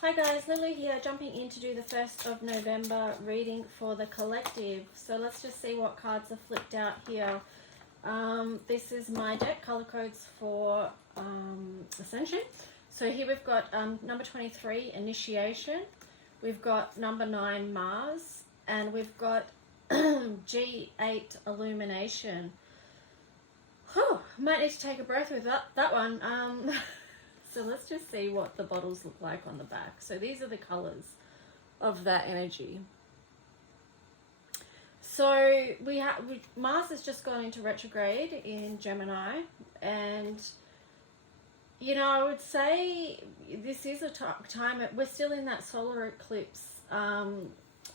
Hi guys, Lily here, jumping in to do the 1st of November reading for the collective. So let's just see what cards are flipped out here. This is my deck, color codes for Ascension. So here we've got number 23, Initiation. We've got number 9, Mars. And we've got G8, Illumination. Whew, might need to take a breath with that one. So let's just see what the bottles look like on the back. So these are the colors of that energy. So Mars has just gone into retrograde in Gemini, and you know, I would say this is a time, we're still in that solar eclipse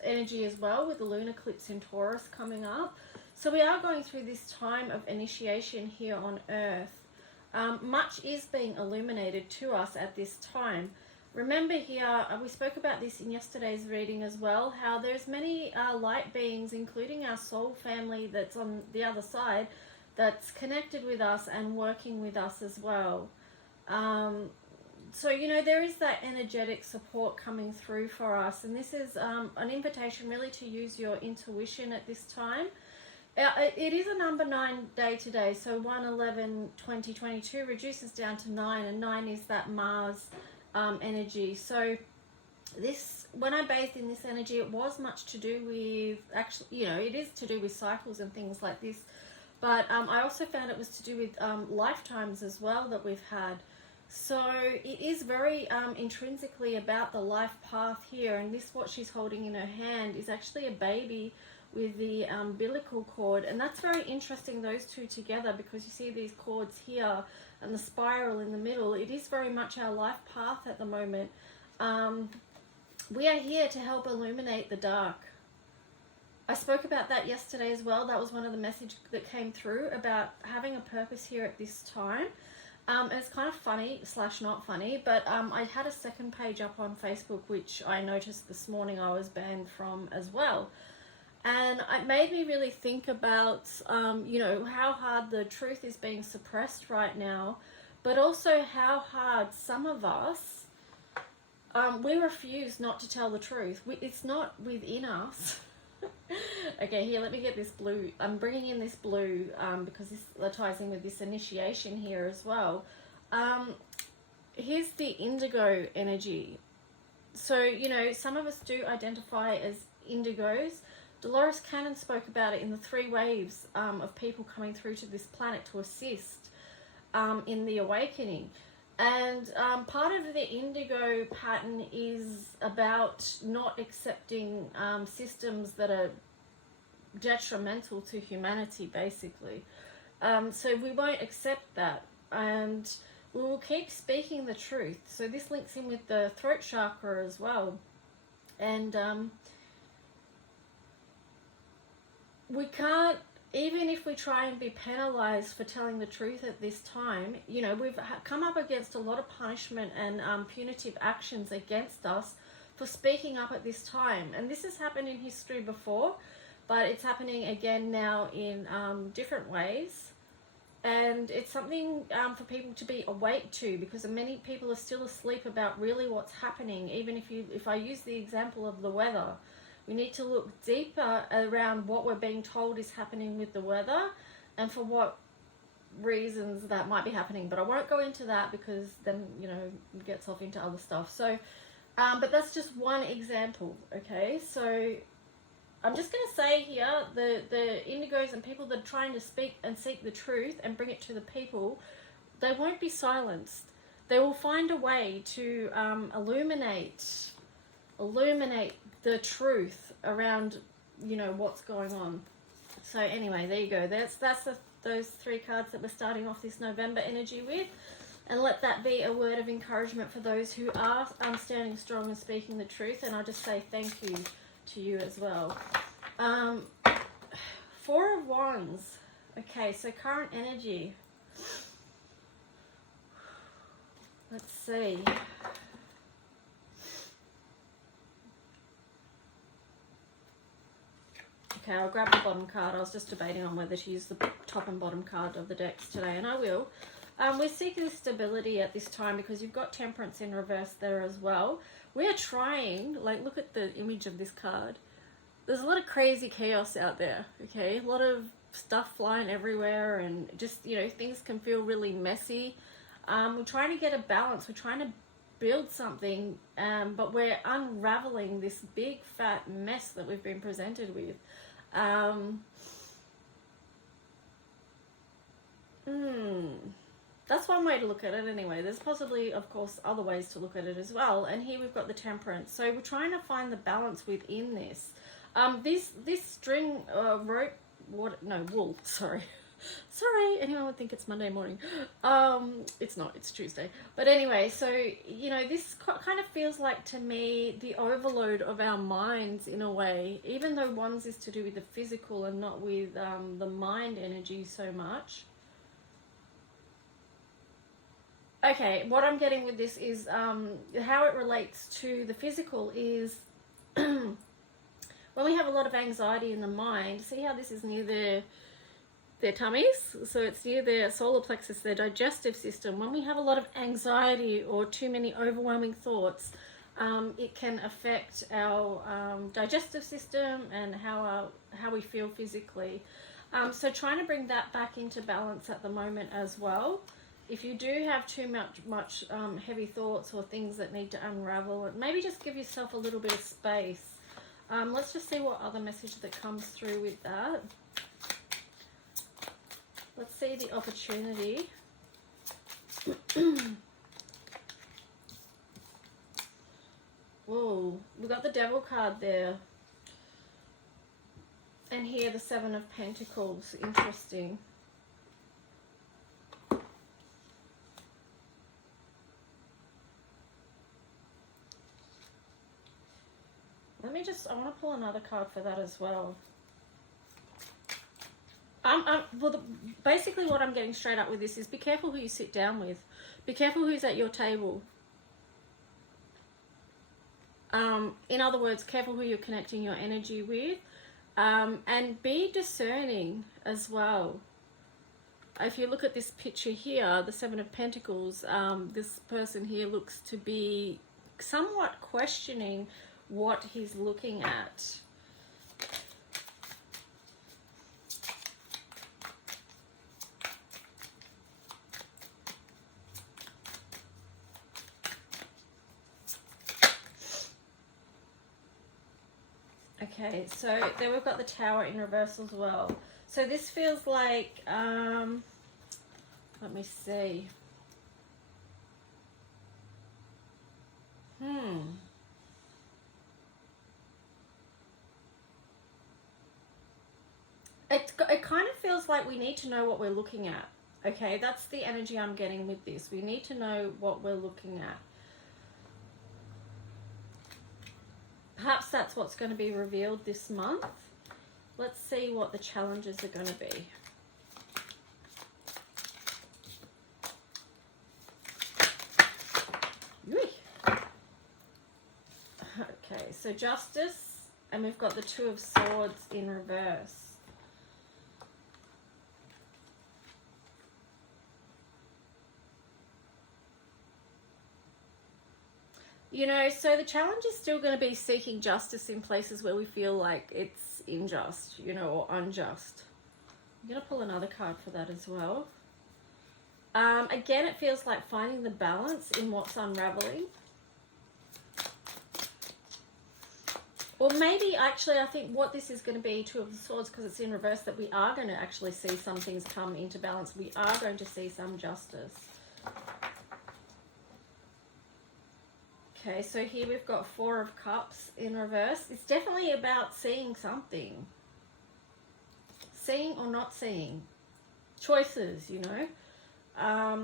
energy as well, with the lunar eclipse in Taurus coming up. So we are going through this time of initiation here on Earth. Much is being illuminated to us at this time. Remember here, we spoke about this in yesterday's reading as well, how there's many light beings, including our soul family that's on the other side, that's connected with us and working with us as well. So, you know, there is that energetic support coming through for us. And this is an invitation really to use your intuition at this time. It is a number 9 day today, so 1/11/2022 reduces down to 9, and 9 is that Mars energy. So this, when I bathed in this energy, it was much to do with, actually, you know, it is to do with cycles and things like this, but I also found it was to do with lifetimes as well that we've had. So it is very intrinsically about the life path here, and this, what she's holding in her hand, is actually a baby with the umbilical cord, and that's very interesting, those two together, because you see these cords here and the spiral in the middle. It is very much our life path at the moment. We are here to help illuminate the dark. I spoke about that yesterday as well. That was one of the messages that came through about having a purpose here at this time. And it's kind of funny / not funny, but I had a second page up on Facebook, which I noticed this morning I was banned from as well. And it made me really think about, you know, how hard the truth is being suppressed right now, but also how hard some of us, we refuse not to tell the truth. It's not within us. Okay, here, let me get this blue. I'm bringing in this blue because this ties in with this initiation here as well. Here's the indigo energy. So, you know, some of us do identify as indigos. Dolores Cannon spoke about it in the 3 waves of people coming through to this planet to assist in the awakening. And part of the indigo pattern is about not accepting systems that are detrimental to humanity, basically. So we won't accept that, and we will keep speaking the truth. So this links in with the throat chakra as well. And we can't, even if we try and be penalized for telling the truth at this time, you know, we've come up against a lot of punishment and punitive actions against us for speaking up at this time. And this has happened in history before, but it's happening again now in different ways. And it's something for people to be awake to, because many people are still asleep about really what's happening. Even if I use the example of the weather, we need to look deeper around what we're being told is happening with the weather and for what reasons that might be happening. But I won't go into that because then, you know, it gets off into other stuff. So, but that's just one example, okay? So I'm just going to say here, the indigos and people that are trying to speak and seek the truth and bring it to the people, they won't be silenced. They will find a way to illuminate the truth around, you know, what's going on. So anyway, there you go. That's those 3 cards that we're starting off this November energy with, and let that be a word of encouragement for those who are standing strong and speaking the truth. And I'll just say thank you to you as well. 4 of Wands. Okay, so current energy. Let's see. Okay, I'll grab the bottom card. I was just debating on whether to use the top and bottom card of the decks today, and I will. We're seeking stability at this time because you've got Temperance in reverse there as well. We're trying, like, look at the image of this card. There's a lot of crazy chaos out there, okay? A lot of stuff flying everywhere, and just, you know, things can feel really messy. We're trying to get a balance. We're trying to build something, but we're unraveling this big fat mess that we've been presented with. That's one way to look at it anyway. There's possibly, of course, other ways to look at it as well. And here we've got the Temperance. So we're trying to find the balance within this. This string rope, wool, sorry. Sorry, anyone would think it's Monday morning. It's not, it's Tuesday. But anyway, so, you know, this kind of feels like to me the overload of our minds in a way, even though one's is to do with the physical and not with the mind energy so much. Okay, what I'm getting with this is how it relates to the physical is when we have a lot of anxiety in the mind, see how this is near their tummies? So it's near their solar plexus, their digestive system. When we have a lot of anxiety or too many overwhelming thoughts, it can affect our digestive system and how we feel physically. So trying to bring that back into balance at the moment as well. If you do have too much heavy thoughts or things that need to unravel, maybe just give yourself a little bit of space. Let's just see what other message that comes through with that. Let's see the opportunity. Whoa, we got the Devil card there. And here the Seven of Pentacles. Interesting. I want to pull another card for that as well. Basically what I'm getting straight up with this is be careful who you sit down with. Be careful who's at your table. In other words, careful who you're connecting your energy with. And be discerning as well. If you look at this picture here, the Seven of Pentacles, this person here looks to be somewhat questioning what he's looking at. Okay, so then we've got the Tower in reverse as well. So this feels like, let me see. It kind of feels like we need to know what we're looking at. Okay, that's the energy I'm getting with this. We need to know what we're looking at. Perhaps that's what's going to be revealed this month. Let's see what the challenges are going to be. Okay, so Justice, and we've got the Two of Swords in reverse. You know, so the challenge is still going to be seeking justice in places where we feel like it's unjust, you know, or unjust. I'm going to pull another card for that as well. Again, it feels like finding the balance in what's unraveling. Or maybe, actually, I think what this is going to be, Two of Swords, because it's in reverse, that we are going to actually see some things come into balance. We are going to see some justice. Okay, so here we've got Four of Cups in reverse. It's definitely about seeing something. Seeing or not seeing. Choices, you know.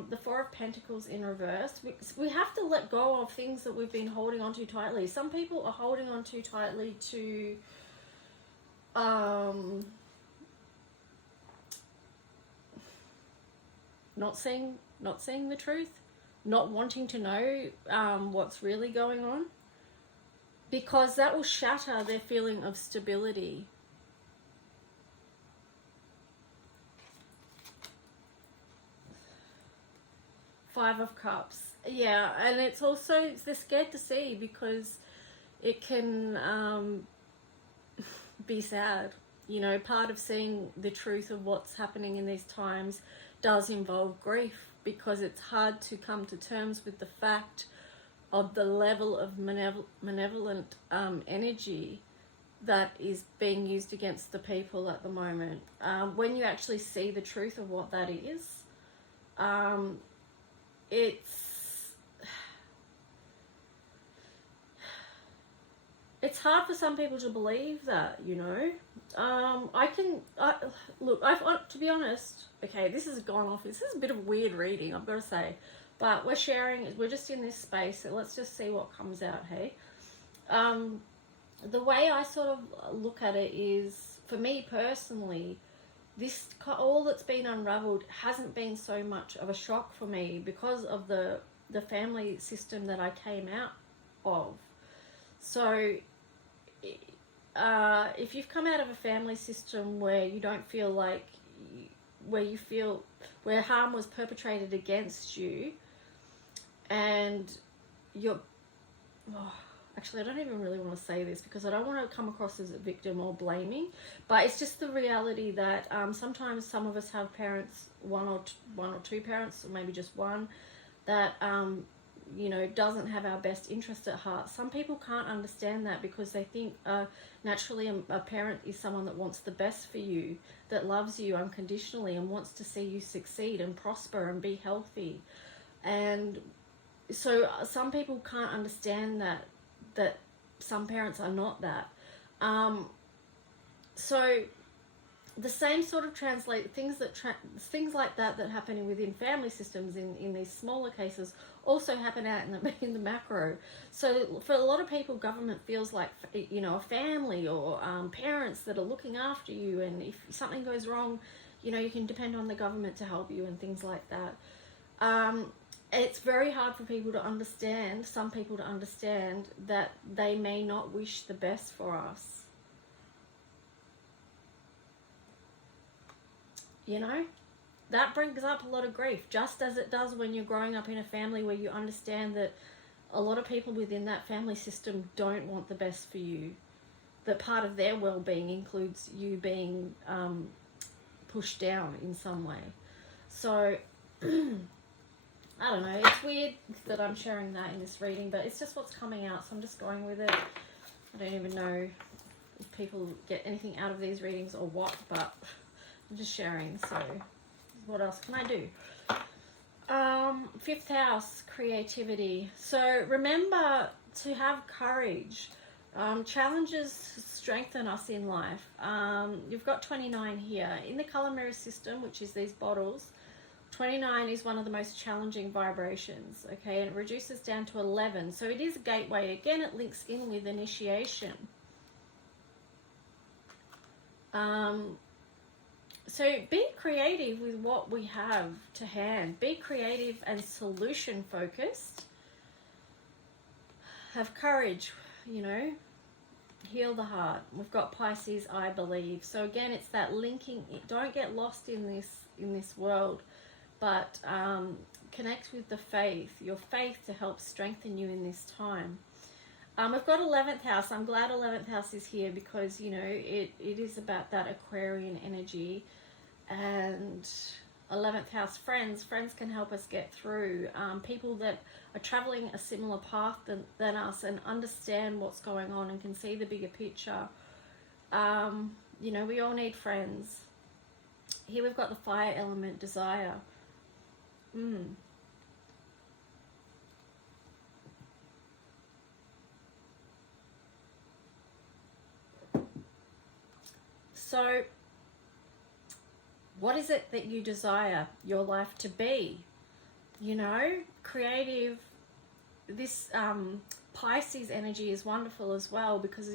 The Four of Pentacles in reverse. We have to let go of things that we've been holding on to tightly. Some people are holding on too tightly to not seeing the truth. Not wanting to know what's really going on, because that will shatter their feeling of stability. Five of Cups. Yeah, and it's also, they're scared to see because it can be sad. You know, part of seeing the truth of what's happening in these times does involve grief, because it's hard to come to terms with the fact of the level of malevolent energy that is being used against the people at the moment. When you actually see the truth of what that is, it's hard for some people to believe that, you know. Look, to be honest, okay, this has gone off. This is a bit of weird reading, I've got to say. But we're sharing, we're just in this space, so let's just see what comes out, hey? The way I sort of look at it is, for me personally, all that's been unraveled hasn't been so much of a shock for me because of the family system that I came out of. So if you've come out of a family system where you don't feel like, where harm was perpetrated against you, and actually I don't even really want to say this because I don't want to come across as a victim or blaming, but it's just the reality that sometimes some of us have parents, one or two parents, or maybe just one, that you know, doesn't have our best interest at heart. Some people can't understand that because they think naturally a parent is someone that wants the best for you, that loves you unconditionally and wants to see you succeed and prosper and be healthy. And so some people can't understand that some parents are not that. So the same sort of things like that happen within family systems in these smaller cases also happen out in the macro. So for a lot of people, government feels like, you know, a family or parents that are looking after you, and if something goes wrong, you know, you can depend on the government to help you and things like that. It's very hard for people to understand, some people to understand, that they may not wish the best for us. You know, that brings up a lot of grief, just as it does when you're growing up in a family where you understand that a lot of people within that family system don't want the best for you, that part of their well-being includes you being pushed down in some way. So I don't know, it's weird that I'm sharing that in this reading, but it's just what's coming out, so I'm just going with it. I don't even know if people get anything out of these readings or what, but I'm just sharing. So what else can I do? Fifth house, creativity. So remember to have courage. Challenges strengthen us in life. You've got 29 here. In the color mirror system, which is these bottles, 29 is one of the most challenging vibrations, okay, and it reduces down to 11. So it is a gateway. Again, it links in with initiation. So be creative with what we have to hand. Be creative and solution focused. Have courage, you know. Heal the heart. We've got Pisces, I believe. So again, it's that linking. Don't get lost in this world, but connect with the faith, your faith, to help strengthen you in this time. We've got 11th house. I'm glad 11th house is here because, you know, it is about that Aquarian energy. And 11th house, friends can help us get through. People that are traveling a similar path than us and understand what's going on and can see the bigger picture. You know, we all need friends. Here we've got the fire element, desire. So what is it that you desire your life to be? You know, creative. This Pisces energy is wonderful as well because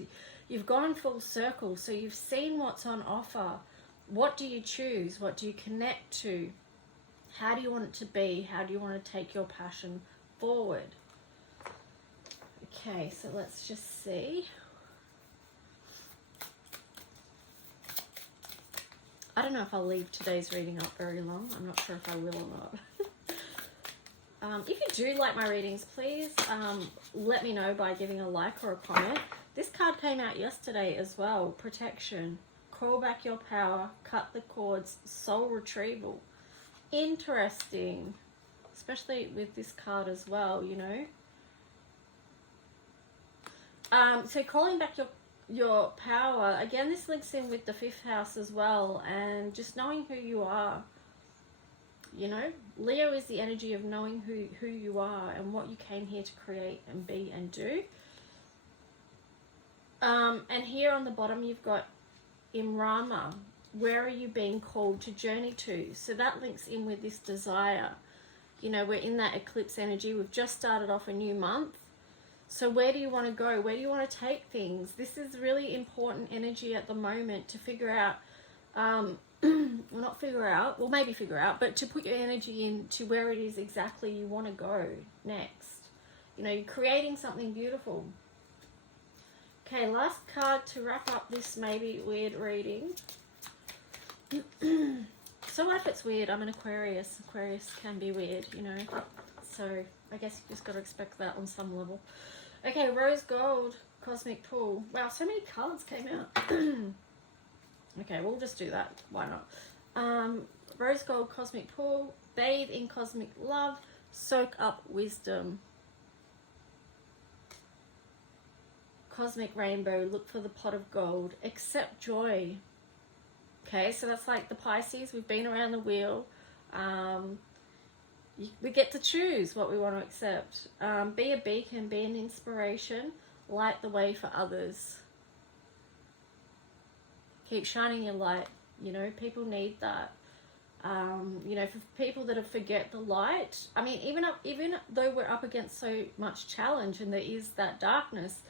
you've gone full circle. So you've seen what's on offer. What do you choose? What do you connect to? How do you want it to be? How do you want to take your passion forward? Okay, so let's just see. I don't know if I'll leave today's reading up very long. I'm not sure if I will or If you do like my readings, please let me know by giving a like or a comment. This card came out yesterday as well. Protection. Call back your power. Cut the cords. Soul retrieval. Interesting. Especially with this card as well, you know. So calling back your power. Again, this links in with the 5th house as well. And just knowing who you are. You know, Leo is the energy of knowing who you are and what you came here to create and be and do. And here on the bottom, you've got Imrama. Where are you being called to journey to? So that links in with this desire. You know, we're in that eclipse energy. We've just started off a new month. So where do you want to go? Where do you want to take things? This is really important energy at the moment to figure out, well, not figure out, well, maybe figure out, but to put your energy into where it is exactly you want to go next. You know, you're creating something beautiful. Okay, last card to wrap up this maybe weird reading. So what if it's weird? I'm an Aquarius. Aquarius can be weird, you know. So I guess you just got to expect that on some level. Okay, Rose Gold, Cosmic Pool. Wow, so many cards came out. Okay, we'll just do that. Why not? Rose Gold, Cosmic Pool. Bathe in cosmic love. Soak up wisdom. Cosmic Rainbow. Look for the pot of gold. Accept joy. Okay, so that's like the Pisces. We've been around the wheel. We get to choose what we want to accept. Be a beacon, be an inspiration, light the way for others. Keep shining your light. You know, people need that. You know, for people that forget the light. I mean, even though we're up against so much challenge and there is that darkness,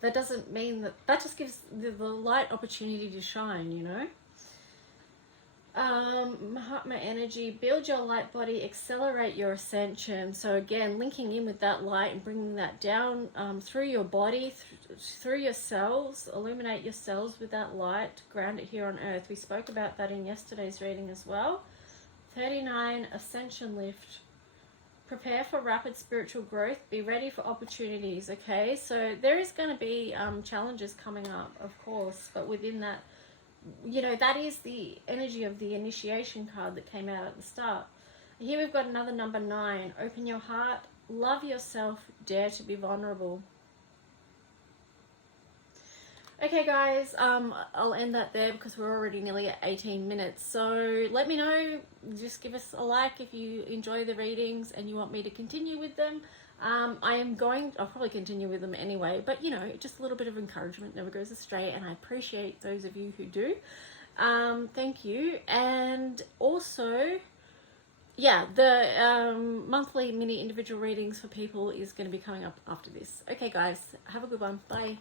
that doesn't mean that just gives the light opportunity to shine, you know. Mahatma energy, build your light body, accelerate your ascension. So again, linking in with that light and bringing that down through your body, through your cells, illuminate your cells with that light, ground it here on earth. We spoke about that in yesterday's reading as well. 39, ascension lift. Prepare for rapid spiritual growth. Be ready for opportunities. Okay, so there is going to be challenges coming up, of course, but within that, you know, that is the energy of the initiation card that came out at the start. Here we've got another number 9. Open your heart, love yourself, dare to be vulnerable. Okay guys, I'll end that there because we're already nearly at 18 minutes. So let me know, just give us a like if you enjoy the readings and you want me to continue with them. I'll probably continue with them anyway, but you know, just a little bit of encouragement never goes astray, and I appreciate those of you who do. Thank you. And also, yeah, the monthly mini individual readings for people is going to be coming up after this. Okay guys, have a good one. Bye.